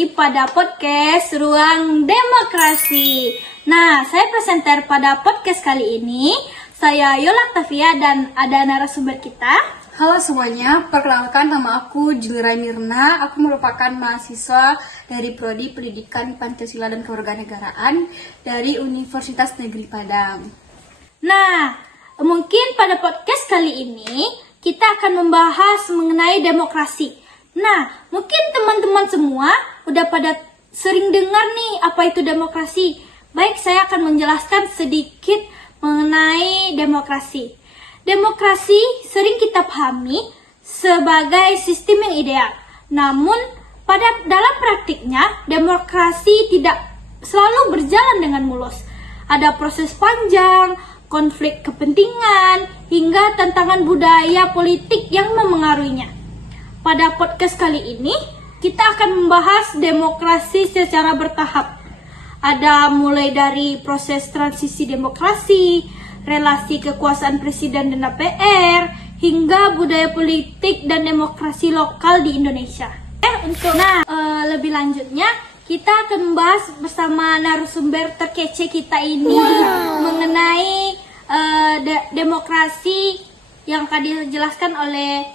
lagi pada podcast Ruang Demokrasi. Nah, saya presenter pada podcast kali ini. Saya Yola Tavia dan ada narasumber kita. Halo semuanya, perkenalkan nama aku Julira Mirna. Aku merupakan mahasiswa dari Prodi Pendidikan Pancasila dan Kewarganegaraan dari Universitas Negeri Padang. Nah, mungkin pada podcast kali ini kita akan membahas mengenai demokrasi. Nah, mungkin teman-teman semua udah pada sering dengar nih apa itu demokrasi. Baik, saya akan menjelaskan sedikit mengenai demokrasi. Demokrasi sering kita pahami sebagai sistem yang ideal. Namun, dalam praktiknya, demokrasi tidak selalu berjalan dengan mulus. Ada proses panjang, konflik kepentingan, hingga tantangan budaya politik yang memengaruhinya. Pada podcast kali ini, kita akan membahas demokrasi secara bertahap. Ada mulai dari proses transisi demokrasi, relasi kekuasaan presiden dan DPR, hingga budaya politik dan demokrasi lokal di Indonesia. Lebih lanjutnya, kita akan membahas bersama narasumber terkece kita ini mengenai demokrasi yang akan dijelaskan oleh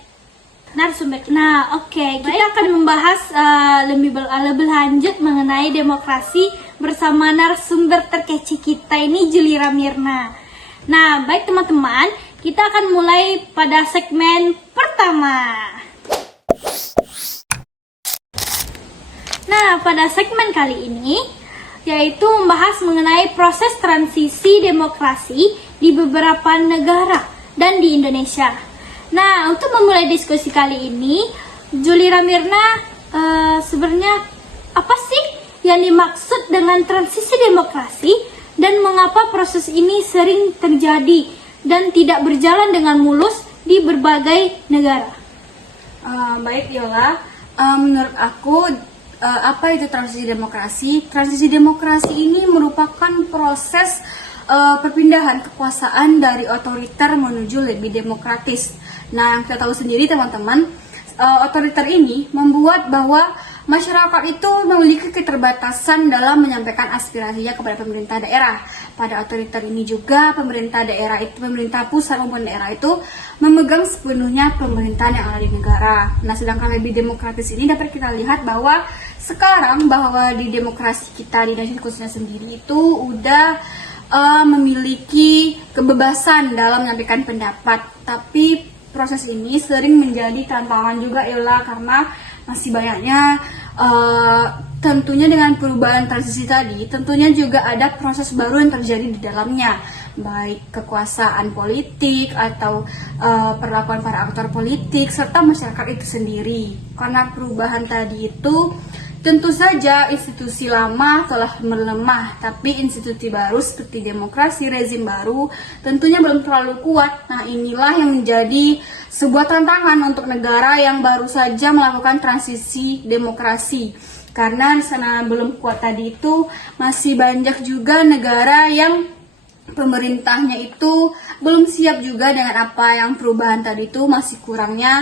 narasumber. Kita akan membahas lebih lanjut mengenai demokrasi bersama narasumber terkece kita ini, Julira Mirna. Nah, baik teman-teman, kita akan mulai pada segmen pertama. Nah, pada segmen kali ini, yaitu membahas mengenai proses transisi demokrasi di beberapa negara dan di Indonesia. Nah, untuk memulai diskusi kali ini, Julira Mirna, sebenarnya apa sih yang dimaksud dengan transisi demokrasi? Dan mengapa proses ini sering terjadi dan tidak berjalan dengan mulus di berbagai negara? Baik Yola, menurut aku apa itu transisi demokrasi? Transisi demokrasi ini merupakan proses perpindahan kekuasaan dari otoriter menuju lebih demokratis. Nah, yang kita tahu sendiri teman-teman, otoriter ini membuat bahwa masyarakat itu memiliki keterbatasan dalam menyampaikan aspirasinya kepada pemerintah daerah. Pada otoriter ini juga pemerintah pusat maupun daerah itu memegang sepenuhnya pemerintahan yang ada di negara. Nah, sedangkan lebih demokratis ini dapat kita lihat bahwa sekarang bahwa di demokrasi kita di Indonesia khususnya sendiri itu udah memiliki kebebasan dalam menyampaikan pendapat. Tapi proses ini sering menjadi tantangan juga Yola, karena masih banyaknya tentunya dengan perubahan transisi tadi, tentunya juga ada proses baru yang terjadi di dalamnya, baik kekuasaan politik atau perlakuan para aktor politik serta masyarakat itu sendiri. Karena perubahan tadi itu tentu saja institusi lama telah melemah, tapi institusi baru seperti demokrasi, rezim baru tentunya belum terlalu kuat. Nah, inilah yang menjadi sebuah tantangan untuk negara yang baru saja melakukan transisi demokrasi. Karena di sana belum kuat tadi itu, masih banyak juga negara yang pemerintahnya itu belum siap juga dengan apa yang perubahan tadi itu, masih kurangnya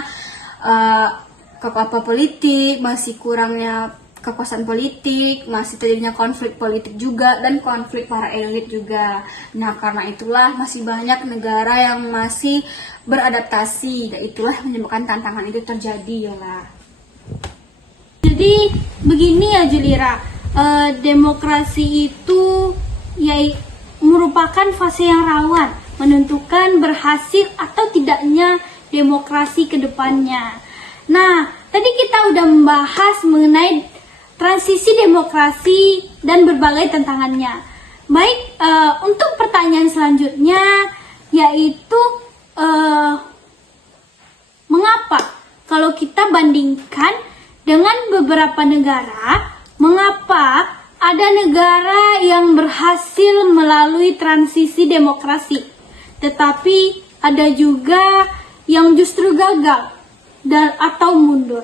politik, masih kurangnya kekuasaan politik, masih terjadinya konflik politik juga dan konflik para elit juga. Nah, karena itulah masih banyak negara yang masih beradaptasi, dan itulah menyebabkan tantangan itu terjadi, Yola. Jadi begini ya Julira, demokrasi itu merupakan fase yang rawan menentukan berhasil atau tidaknya demokrasi ke depannya. Nah, tadi kita udah membahas mengenai transisi demokrasi dan berbagai tantangannya. Baik, untuk pertanyaan selanjutnya yaitu mengapa kalau kita bandingkan dengan beberapa negara, mengapa ada negara yang berhasil melalui transisi demokrasi, tetapi ada juga yang justru gagal atau mundur?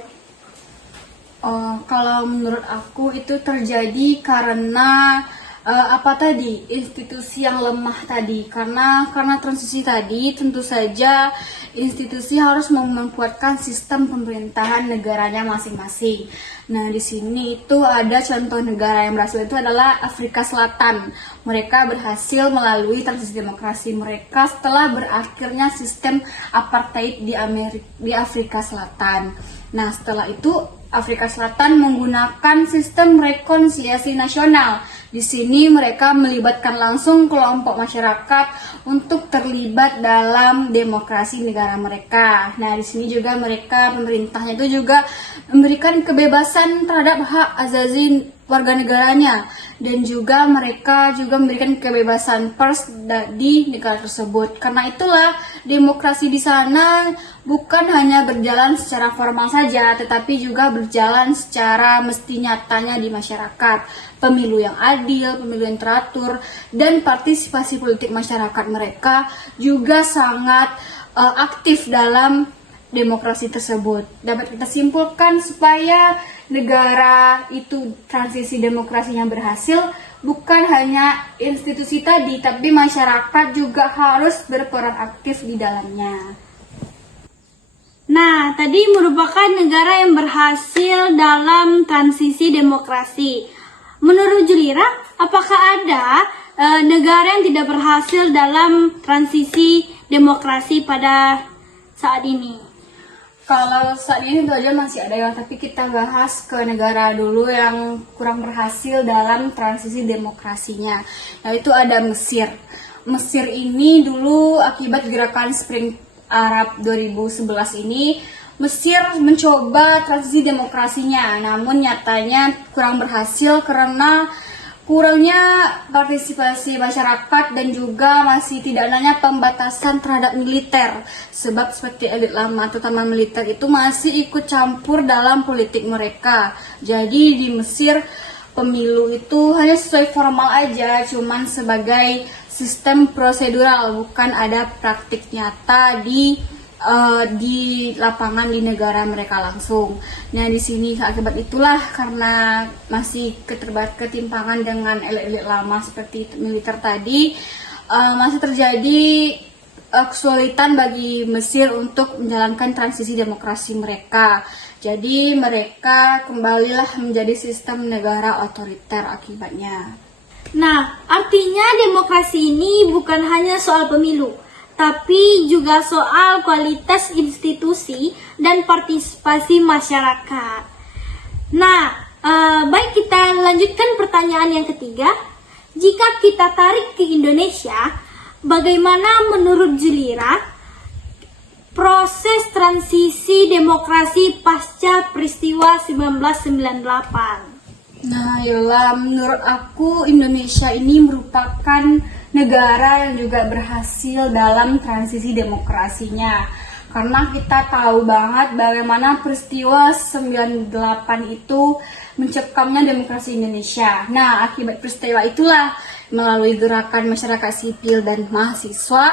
Kalau menurut aku itu terjadi karena apa tadi institusi yang lemah tadi, karena transisi tadi tentu saja institusi harus memperkuatkan sistem pemerintahan negaranya masing-masing. Nah, di sini itu ada contoh negara yang berhasil itu adalah Afrika Selatan. Mereka berhasil melalui transisi demokrasi mereka setelah berakhirnya sistem apartheid di Afrika Selatan. Nah, setelah itu Afrika Selatan menggunakan sistem rekonsiliasi nasional. Di sini mereka melibatkan langsung kelompok masyarakat untuk terlibat dalam demokrasi negara mereka. Nah, di sini juga mereka pemerintahnya itu juga memberikan kebebasan terhadap hak azazi warga negaranya, dan juga mereka juga memberikan kebebasan pers di negara tersebut. Karena itulah demokrasi di sana bukan hanya berjalan secara formal saja, tetapi juga berjalan secara mesti nyatanya di masyarakat. Pemilu yang adil, pemilu yang teratur, dan partisipasi politik masyarakat mereka juga sangat aktif dalam demokrasi tersebut. Dapat kita simpulkan supaya negara itu transisi demokrasinya berhasil, bukan hanya institusi tadi, tapi masyarakat juga harus berperan aktif di dalamnya. Nah, tadi merupakan negara yang berhasil dalam transisi demokrasi. Menurut Julira, apakah ada negara yang tidak berhasil dalam transisi demokrasi pada saat ini? Kalau saat ini itu aja masih ada ya, tapi kita bahas ke negara dulu yang kurang berhasil dalam transisi demokrasinya, yaitu ada Mesir. Mesir ini dulu akibat gerakan Spring Arab 2011 ini, Mesir mencoba transisi demokrasinya, namun nyatanya kurang berhasil karena kurangnya partisipasi masyarakat dan juga masih tidak adanya pembatasan terhadap militer. Sebab seperti elit lama, terutama militer itu masih ikut campur dalam politik mereka. Jadi di Mesir pemilu itu hanya sesuai formal aja, cuman sebagai sistem prosedural, bukan ada praktik nyata di lapangan di negara mereka langsung. Nah, di sini akibat itulah karena masih ketimpangan dengan elit-elit lama seperti militer tadi, masih terjadi kesulitan bagi Mesir untuk menjalankan transisi demokrasi mereka. Jadi mereka kembalilah menjadi sistem negara otoriter akibatnya. Nah, artinya demokrasi ini bukan hanya soal pemilu, tapi juga soal kualitas institusi dan partisipasi masyarakat. Nah, baik, kita lanjutkan pertanyaan yang ketiga. Jika kita tarik ke Indonesia, bagaimana menurut Julira proses transisi demokrasi pasca peristiwa 1998? Nah, Yola, menurut aku Indonesia ini merupakan negara yang juga berhasil dalam transisi demokrasinya. Karena kita tahu banget bagaimana peristiwa 98 itu mencekamnya demokrasi Indonesia. Nah, akibat peristiwa itulah melalui gerakan masyarakat sipil dan mahasiswa,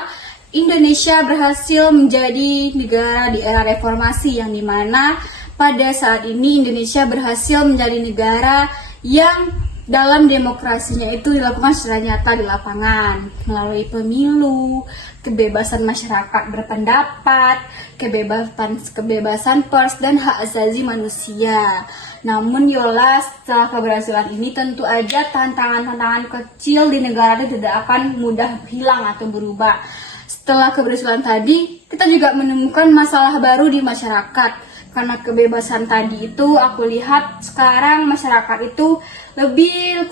Indonesia berhasil menjadi negara di era reformasi, yang dimana pada saat ini Indonesia berhasil menjadi negara yang dalam demokrasinya itu dilakukan secara nyata di lapangan melalui pemilu, kebebasan masyarakat berpendapat, kebebasan pers dan hak asasi manusia. Namun Yola, setelah keberhasilan ini tentu aja tantangan-tantangan kecil di negara itu tidak akan mudah hilang atau berubah. Setelah keberhasilan tadi, kita juga menemukan masalah baru di masyarakat. Karena kebebasan tadi itu aku lihat sekarang masyarakat itu lebih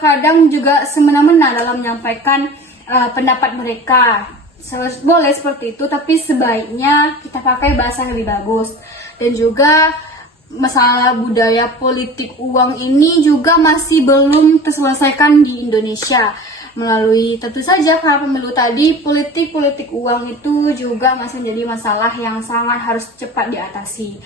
kadang juga semena-mena dalam menyampaikan pendapat mereka. Boleh seperti itu, tapi sebaiknya kita pakai bahasa yang lebih bagus. Dan juga masalah budaya politik uang ini juga masih belum terselesaikan di Indonesia. Melalui tentu saja karena pemilu tadi, politik uang itu juga masih menjadi masalah yang sangat harus cepat diatasi.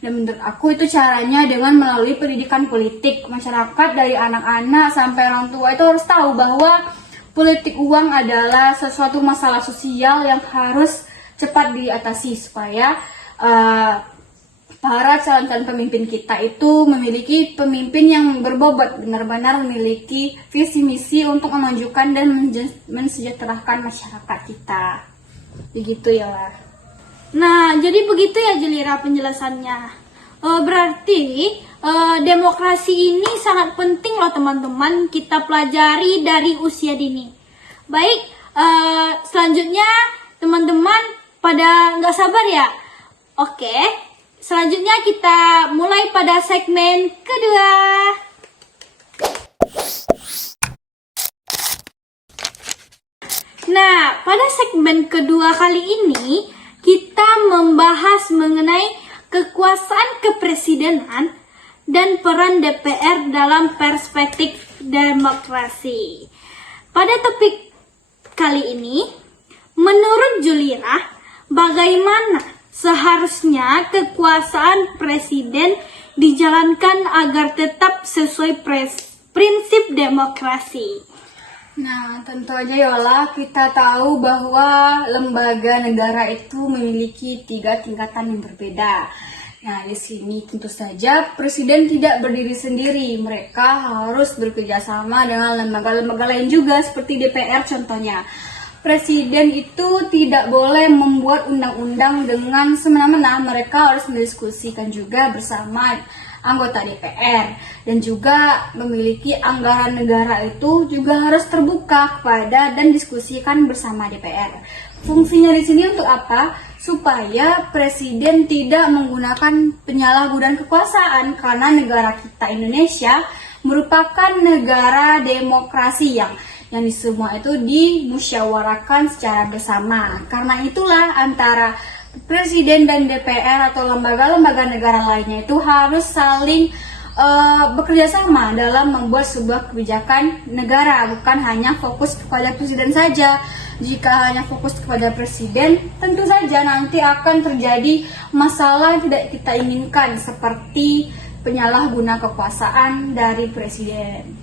Dan menurut aku itu caranya dengan melalui pendidikan politik. Masyarakat dari anak-anak sampai orang tua itu harus tahu bahwa politik uang adalah sesuatu masalah sosial yang harus cepat diatasi supaya para calon-calon pemimpin kita itu memiliki pemimpin yang berbobot, benar-benar memiliki visi misi untuk memajukan dan mensejahterakan masyarakat kita. Begitu ya lah. Nah, jadi begitu ya Julira penjelasannya. Berarti demokrasi ini sangat penting loh teman-teman kita pelajari dari usia dini. Baik, selanjutnya teman-teman pada nggak sabar ya? Oke, selanjutnya kita mulai pada segmen kedua. Nah, pada segmen kedua kali ini kita membahas mengenai kekuasaan kepresidenan dan peran DPR dalam perspektif demokrasi. Pada topik kali ini, menurut Julira, bagaimana seharusnya kekuasaan presiden dijalankan agar tetap sesuai prinsip demokrasi? Nah, tentu aja Yola, kita tahu bahwa lembaga negara itu memiliki 3 tingkatan yang berbeda. Nah, di sini tentu saja presiden tidak berdiri sendiri. Mereka harus bekerjasama dengan lembaga-lembaga lain juga seperti DPR contohnya. Presiden itu tidak boleh membuat undang-undang dengan semena-mena. Mereka harus mendiskusikan juga bersama anggota DPR, dan juga memiliki anggaran negara itu juga harus terbuka kepada dan diskusikan bersama DPR. Fungsinya di sini untuk apa? Supaya presiden tidak menggunakan penyalahgunaan kekuasaan, karena negara kita Indonesia merupakan negara demokrasi yang di semua itu dimusyawarahkan secara bersama. Karena itulah antara presiden dan DPR atau lembaga-lembaga negara lainnya itu harus saling bekerja sama dalam membuat sebuah kebijakan negara, bukan hanya fokus kepada presiden saja. Jika hanya fokus kepada presiden, tentu saja nanti akan terjadi masalah yang tidak kita inginkan seperti penyalahguna kekuasaan dari presiden.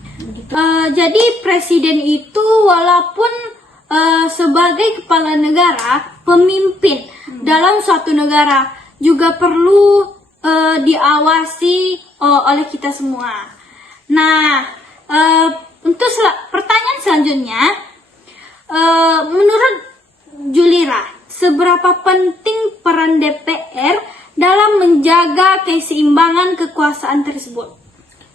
Jadi presiden itu walaupun sebagai kepala negara, pemimpin dalam suatu negara juga perlu diawasi oleh kita semua. Nah, untuk pertanyaan selanjutnya, menurut Julira, seberapa penting peran DPR dalam menjaga keseimbangan kekuasaan tersebut?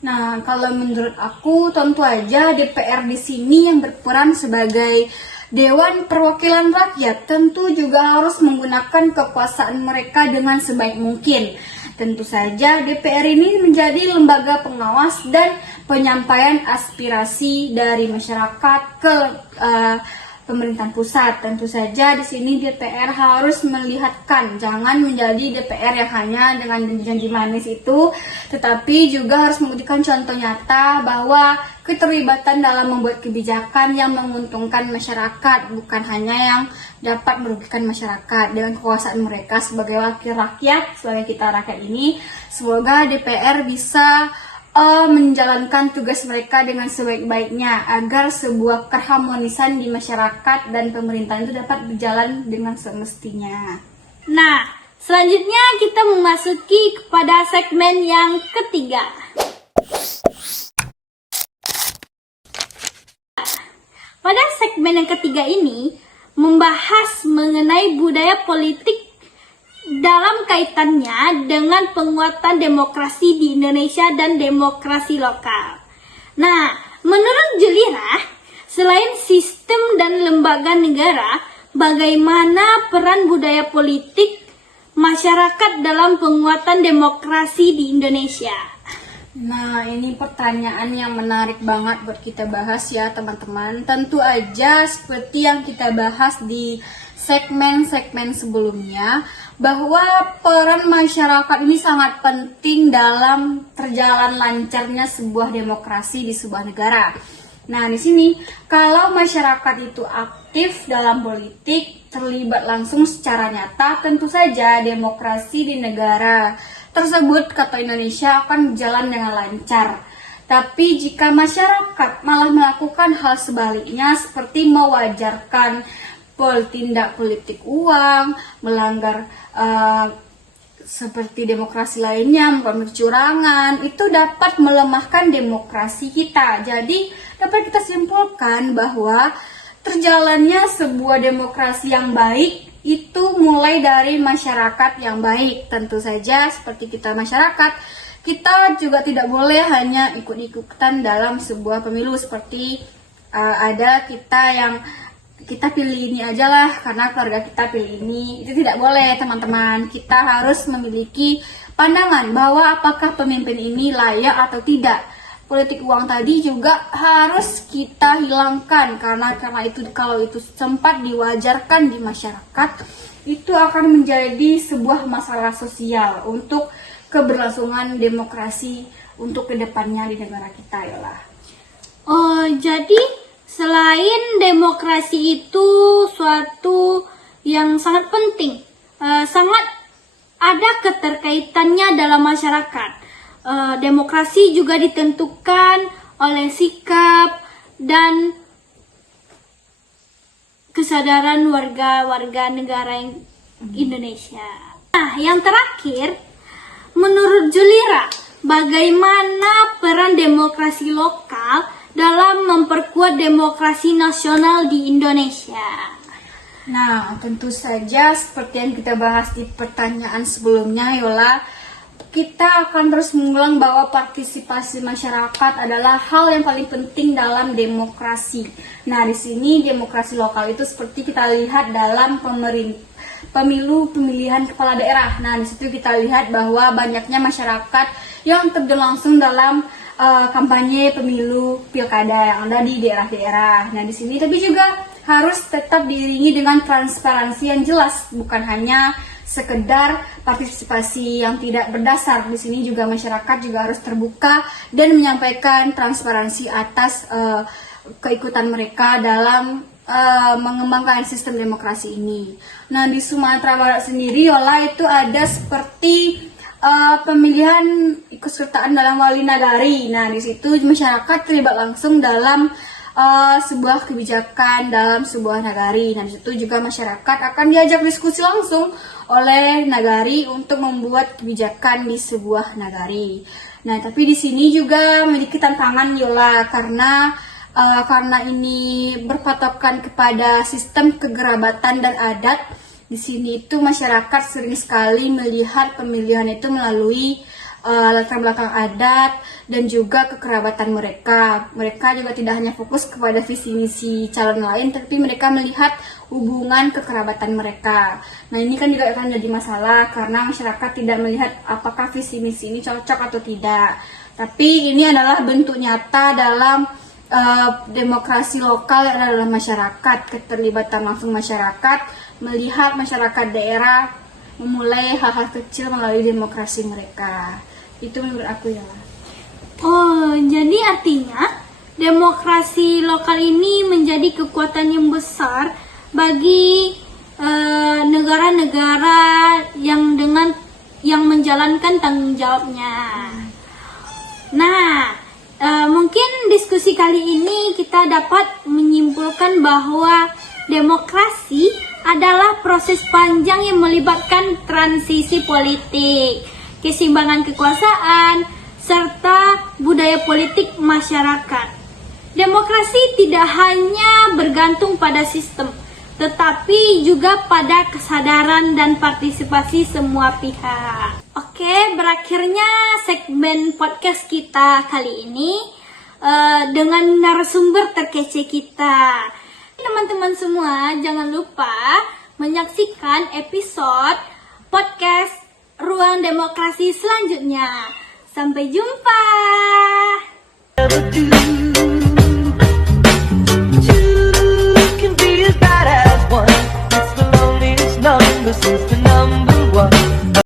Nah, kalau menurut aku tentu aja DPR di sini yang berperan sebagai Dewan Perwakilan Rakyat tentu juga harus menggunakan kekuasaan mereka dengan sebaik mungkin. Tentu saja DPR ini menjadi lembaga pengawas dan penyampaian aspirasi dari masyarakat ke pemerintahan pusat. Tentu saja di sini DPR harus melihatkan, jangan menjadi DPR yang hanya dengan janji manis itu, tetapi juga harus memberikan contoh nyata bahwa keterlibatan dalam membuat kebijakan yang menguntungkan masyarakat, bukan hanya yang dapat merugikan masyarakat. Dengan kekuasaan mereka sebagai wakil rakyat, sebagai kita rakyat ini, semoga DPR bisa menjalankan tugas mereka dengan sebaik-baiknya agar sebuah keharmonisan di masyarakat dan pemerintahan itu dapat berjalan dengan semestinya. Nah, selanjutnya kita memasuki kepada segmen yang ketiga. Pada segmen yang ketiga ini membahas mengenai budaya politik dalam kaitannya dengan penguatan demokrasi di Indonesia dan demokrasi lokal. Nah, menurut Julira, selain sistem dan lembaga negara, bagaimana peran budaya politik masyarakat dalam penguatan demokrasi di Indonesia? Nah, ini pertanyaan yang menarik banget buat kita bahas ya teman-teman. Tentu aja seperti yang kita bahas di segmen-segmen sebelumnya, bahwa peran masyarakat ini sangat penting dalam terjalan lancarnya sebuah demokrasi di sebuah negara. Nah, di sini kalau masyarakat itu aktif dalam politik, terlibat langsung secara nyata, tentu saja demokrasi di negara tersebut, kata Indonesia, akan berjalan dengan lancar. Tapi jika masyarakat malah melakukan hal sebaliknya seperti mewajarkan tindak politik uang, melanggar seperti demokrasi lainnya, bukan kecurangan, itu dapat melemahkan demokrasi kita. Jadi dapat kita simpulkan bahwa terjalannya sebuah demokrasi yang baik itu mulai dari masyarakat yang baik. Tentu saja seperti kita masyarakat, kita juga tidak boleh hanya ikut-ikutan dalam sebuah pemilu seperti ada kita yang kita pilih ini aja lah karena keluarga kita pilih ini. Itu tidak boleh teman-teman. Kita harus memiliki pandangan bahwa apakah pemimpin ini layak atau tidak. Politik uang tadi juga harus kita hilangkan karena itu kalau itu sempat diwajarkan di masyarakat itu akan menjadi sebuah masalah sosial untuk keberlangsungan demokrasi untuk kedepannya di negara kita ya lah. Oh, jadi selain demokrasi itu suatu yang sangat penting, sangat ada keterkaitannya dalam masyarakat. Demokrasi juga ditentukan oleh sikap dan kesadaran warga negara Indonesia. Nah, yang terakhir, menurut Julira, bagaimana peran demokrasi lokal dalam memperkuat demokrasi nasional di Indonesia? Nah, tentu saja seperti yang kita bahas di pertanyaan sebelumnya, Yola, kita akan terus mengulang bahwa partisipasi masyarakat adalah hal yang paling penting dalam demokrasi. Nah, di sini demokrasi lokal itu seperti kita lihat dalam pemilu pemilihan kepala daerah. Nah, di situ kita lihat bahwa banyaknya masyarakat yang terjun langsung dalam kampanye pemilu pilkada yang ada di daerah-daerah. Nah, di sini tapi juga harus tetap diiringi dengan transparansi yang jelas, bukan hanya sekedar partisipasi yang tidak berdasar. Di sini juga masyarakat juga harus terbuka dan menyampaikan transparansi atas keikutan mereka dalam mengembangkan sistem demokrasi ini. Nah, di Sumatera Barat sendiri, Yola, itu ada seperti pemilihan ikutsertaan dalam wali nagari. Nah, di situ masyarakat terlibat langsung dalam sebuah kebijakan dalam sebuah nagari. Nah, di situ juga masyarakat akan diajak diskusi langsung oleh nagari untuk membuat kebijakan di sebuah nagari. Nah, tapi di sini juga memiliki tantangan, Yola, karena ini berpatokan kepada sistem kegerabatan dan adat. Di sini itu masyarakat sering sekali melihat pemilihan itu melalui latar belakang adat dan juga kekerabatan mereka. Mereka juga tidak hanya fokus kepada visi misi calon lain, tapi mereka melihat hubungan kekerabatan mereka. Nah, ini kan juga akan menjadi masalah karena masyarakat tidak melihat apakah visi misi ini cocok atau tidak. Tapi ini adalah bentuk nyata dalam demokrasi lokal yang ada dalam masyarakat, keterlibatan langsung masyarakat, melihat masyarakat daerah memulai hal-hal kecil melalui demokrasi mereka. Itu menurut aku, ya. Oh, jadi artinya demokrasi lokal ini menjadi kekuatan yang besar bagi negara-negara yang menjalankan tanggung jawabnya. Nah, mungkin diskusi kali ini kita dapat menyimpulkan bahwa demokrasi adalah proses panjang yang melibatkan transisi politik, keseimbangan kekuasaan, serta budaya politik masyarakat. Demokrasi tidak hanya bergantung pada sistem, tetapi juga pada kesadaran dan partisipasi semua pihak. Oke, berakhirnya segmen podcast kita kali ini dengan narasumber terkece kita. Teman-teman semua, jangan lupa menyaksikan episode podcast Ruang Demokrasi selanjutnya. Sampai jumpa.